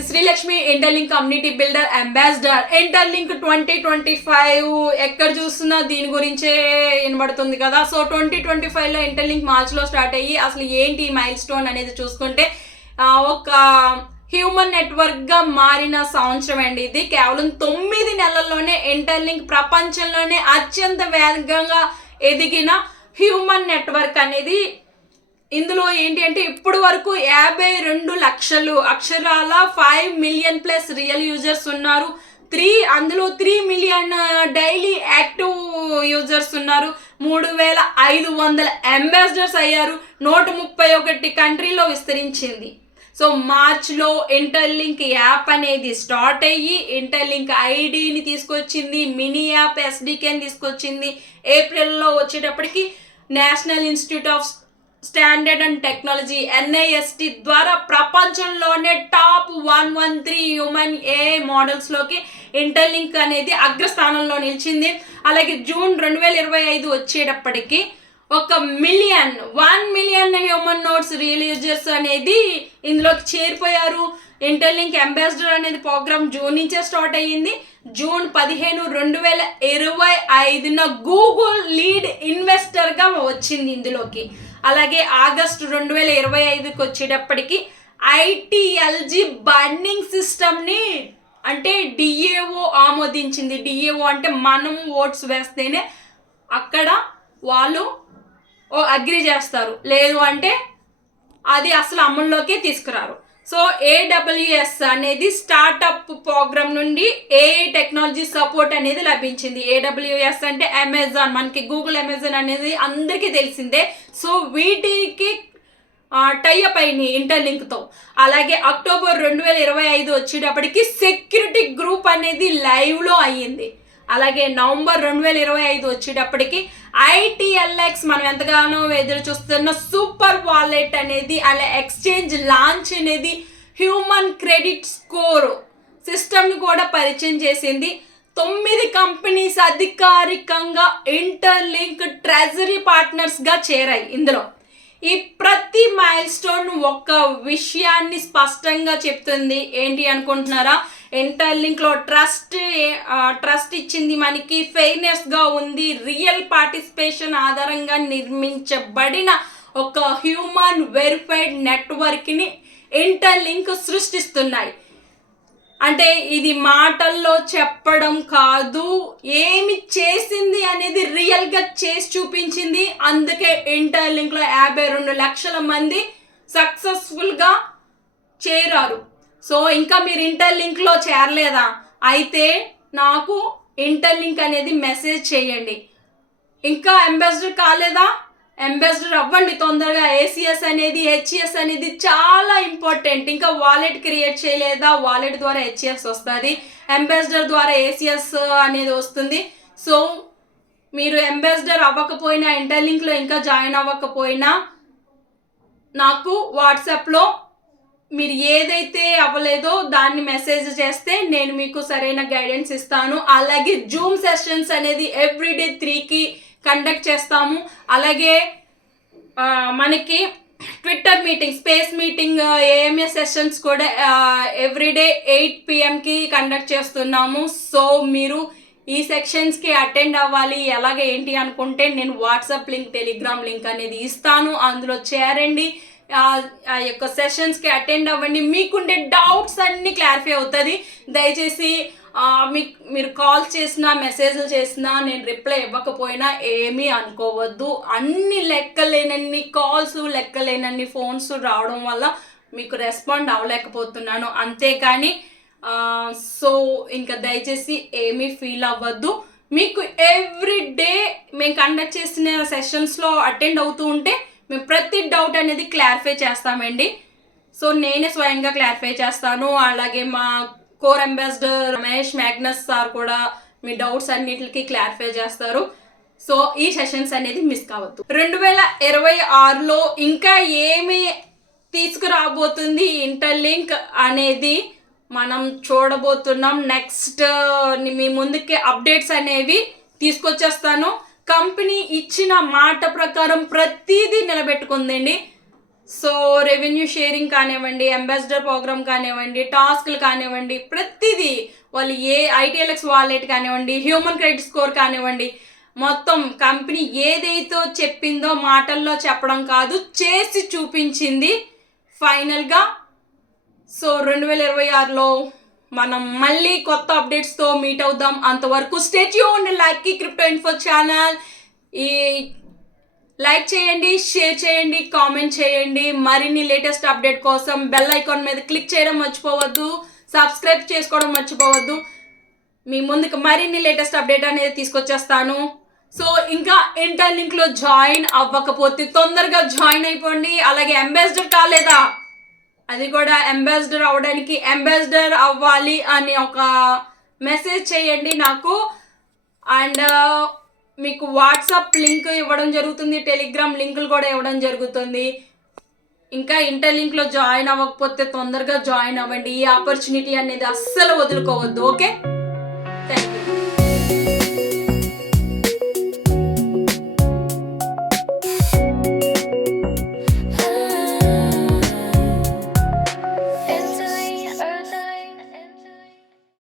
is Sri Lakshmi, Interlink Community Builder Ambassador. Interlink 2025 ఎక్కడ చూస్తున్నా దీని గురించే వినబడుతుంది కదా. సో 2025లో ఇంటర్లింక్ మార్చ్లో స్టార్ట్ అయ్యి అసలు ఏంటి మైల్ స్టోన్ అనేది చూసుకుంటే ఒక హ్యూమన్ నెట్వర్క్గా మారిన సంవత్సరం అండి ఇది. కేవలం 9 నెలల్లోనే ఇంటర్లింక్ ప్రపంచంలోనే అత్యంత వేగంగా ఎదిగిన హ్యూమన్ నెట్వర్క్ అనేది. ఇందులో ఏంటి అంటే ఇప్పటి వరకు 52 లక్షలు అక్షరాల 5 మిలియన్ ప్లస్ రియల్ యూజర్స్ ఉన్నారు. అందులో 3 మిలియన్ డైలీ యాక్టివ్ యూజర్స్ ఉన్నారు. 3500 అంబాసిడర్స్ అయ్యారు. 131 కంట్రీలో విస్తరించింది. సో మార్చ్లో ఇంటర్లింక్ యాప్ అనేది స్టార్ట్ అయ్యి ఇంటర్లింక్ ఐడిని తీసుకొచ్చింది, మినీ యాప్ ఎస్డికేని తీసుకొచ్చింది. ఏప్రిల్లో వచ్చేటప్పటికి national institute of standard and technology NIST ద్వారా ప్రపంచంలోనే టాప్ 113 హ్యూమన్ AI మోడల్స్లోకి ఇంటర్లింక్ అనేది అగ్రస్థానంలో నిలిచింది. అలాగే జూన్ 2025 వచ్చేటప్పటికి 1 million human notes real users అనేది ఇందులోకి చేరిపోయారు. ఇంటర్లింక్ అంబాసిడర్ అనేది ప్రోగ్రామ్ జూన్ నుంచే స్టార్ట్ అయ్యింది. జూన్ 15, 2025 గూగుల్ లీడ్ ఇన్వెస్టర్గా వచ్చింది ఇందులోకి. అలాగే ఆగస్టు 2025కి వచ్చేటప్పటికి ITLG బర్నింగ్ సిస్టమ్ని అంటే DAO ఆమోదించింది. DAO అంటే మనం ఓట్స్ వేస్తేనే అక్కడ వాళ్ళు అగ్రి చేస్తారు, లేదు అంటే అది అసలు అమల్లోకే తీసుకురారు. సో AWS అనేది స్టార్టప్ ప్రోగ్రామ్ నుండి AI టెక్నాలజీ సపోర్ట్ అనేది లభించింది. AWS అంటే అమెజాన్, మనకి గూగుల్ అమెజాన్ అనేది అందరికీ తెలిసిందే. సో వీటికి టైఅప్ అయినాయి ఇంటర్లింక్తో. అలాగే అక్టోబర్ 2025 వచ్చేటప్పటికి సెక్యూరిటీ గ్రూప్ అనేది లైవ్లో అయ్యింది. అలాగే నవంబర్ 2025 వచ్చేటప్పటికి ITLX మనం ఎంతగానో ఎదురు చూస్తున్న సూపర్ వాలెట్ అనేది అలా ఎక్స్చేంజ్ లాంచ్ అనేది హ్యూమన్ క్రెడిట్ స్కోర్ సిస్టమ్ని కూడా పరిచయం చేసింది. 9 కంపెనీస్ అధికారికంగా ఇంటర్లింక్ ట్రెజరీ పార్ట్నర్స్గా చేరాయి. ఇందులో ఈ ప్రతి మైల్ స్టోన్ ఒక విషయాన్ని స్పష్టంగా చెప్తుంది. ఏంటి అనుకుంటున్నారా? ఇంటర్లింక్లో ట్రస్ట్ ఇచ్చింది మనకి, ఫెయిర్నెస్గా ఉంది, రియల్ పార్టిసిపేషన్ ఆధారంగా నిర్మించబడిన ఒక హ్యూమన్ వెరిఫైడ్ నెట్వర్క్ని ఇంటర్లింక్ సృష్టిస్తున్నాయి. అంటే ఇది మాటల్లో చెప్పడం కాదు, ఏమి చేసింది అనేది రియల్గా చేసి చూపించింది. అందుకే ఇంటర్లింక్లో 52 లక్షల మంది సక్సెస్ఫుల్గా చేరారు. సో ఇంకా మీరు ఇంటర్లింక్లో చేరలేదా? అయితే నాకు ఇంటర్లింక్ అనేది మెసేజ్ చేయండి. ఇంకా అంబాసిడర్ కాలేదా? అంబాసిడర్ అవ్వండి తొందరగా. ACS అనేది HCS అనేది చాలా ఇంపార్టెంట్. ఇంకా వాలెట్ క్రియేట్ చేయలేదా? వాలెట్ ద్వారా HCS వస్తుంది, అంబాసిడర్ ద్వారా ACS అనేది వస్తుంది. సో మీరు అంబాసిడర్ అవ్వకపోయినా, ఇంటర్లింక్లో ఇంకా జాయిన్ అవ్వకపోయినా నాకు వాట్సాప్లో మీరు ఏదైతే అవ్వలేదో దాన్ని మెసేజ్ చేస్తే నేను మీకు సరైన గైడెన్స్ ఇస్తాను. అలాగే జూమ్ సెషన్స్ అనేది ఎవ్రీడే 3కి కండక్ట్ చేస్తాము. అలాగే మనకి Twitter meeting, space meeting, AMS sessions కూడా ఎవ్రీడే 8 PM కండక్ట్ చేస్తున్నాము. సో మీరు ఈ సెక్షన్స్కి అటెండ్ అవ్వాలి. ఎలాగ ఏంటి అనుకుంటే నేను వాట్సాప్ లింక్, టెలిగ్రామ్ లింక్ అనేది ఇస్తాను, అందులో చేరండి. ఆ యొక్క సెషన్స్కి అటెండ్ అవ్వండి. మీకుండే డౌట్స్ అన్నీ క్లారిఫై అవుతుంది. దయచేసి మీరు కాల్ చేసినా, మెసేజ్లు చేసినా నేను రిప్లై ఇవ్వకపోయినా ఏమీ అనుకోవద్దు. అన్ని లెక్కలేనన్ని కాల్స్, లెక్కలేనన్ని ఫోన్స్ రావడం వల్ల మీకు రెస్పాండ్ అవ్వలేకపోతున్నాను, అంతేకాని సో ఇంకా దయచేసి ఏమీ ఫీల్ అవ్వద్దు. మీకు ఎవ్రీడే మేము కండక్ట్ చేసిన సెషన్స్లో అటెండ్ అవుతూ ఉంటే మేము ప్రతి డౌట్ అనేది క్లారిఫై చేస్తామండి. సో నేనే స్వయంగా క్లారిఫై చేస్తాను. అలాగే మా core ambassador Ramesh Magnus sir కూడా మీ డౌట్స్ అన్నిటికి క్లారిఫై చేస్తారు. సో ఈ సెషన్స్ అనేది మిస్ కావద్దు. 2026లో ఇంకా ఏమి తీసుకురాబోతుంది ఇంటర్లింక్ అనేది మనం చూడబోతున్నాం. నెక్స్ట్ మీ ముందుకి అప్డేట్స్ అనేవి తీసుకొచ్చేస్తాను. కంపెనీ ఇచ్చిన మాట ప్రకారం ప్రతిదీ నిలబెట్టుకుందండి. సో రెవెన్యూ షేరింగ్ కానివ్వండి, అంబాసిడర్ ప్రోగ్రామ్ కానివ్వండి, టాస్క్లు కానివ్వండి, ప్రతిదీ వాళ్ళు ఐటీఎల్ఎక్స్ వాలెట్ కానివ్వండి, హ్యూమన్ క్రెడిట్ స్కోర్ కానివ్వండి, మొత్తం కంపెనీ ఏదైతే చెప్పిందో మాటల్లో చెప్పడం కాదు, చేసి చూపించింది ఫైనల్గా. సో 2026లో మనం మళ్ళీ కొత్త అప్డేట్స్తో మీట్ అవుదాం. అంతవరకు stay tuned lucky crypto info channel. ఈ లైక్ చేయండి, షేర్ చేయండి, కామెంట్ చేయండి. మరిన్ని లేటెస్ట్ అప్డేట్ కోసం బెల్ ఐకాన్ మీద క్లిక్ చేయడం మర్చిపోవద్దు, సబ్స్క్రైబ్ చేసుకోవడం మర్చిపోవద్దు. మీ ముందుకు మరిన్ని లేటెస్ట్ అప్డేట్ అనేది తీసుకొచ్చేస్తాను. సో ఇంకా ఇంటర్లింక్లో జాయిన్ అవ్వకపోతే తొందరగా జాయిన్ అయిపోండి. అలాగే అంబాసిడర్ కాలేదా, అది కూడా అంబాసిడర్ అవ్వడానికి అంబాసిడర్ అవ్వాలి అని ఒక మెసేజ్ చేయండి నాకు. అండ్ మీకు వాట్సాప్ లింక్ ఇవ్వడం జరుగుతుంది, టెలిగ్రామ్ లింకులు కూడా ఇవ్వడం జరుగుతుంది. ఇంకా ఇంటర్లింక్లో జాయిన్ అవ్వకపోతే తొందరగా జాయిన్ అవ్వండి. ఈ ఆపర్చునిటీ అనేది అస్సలు వదులుకోవద్దు. ఓకే.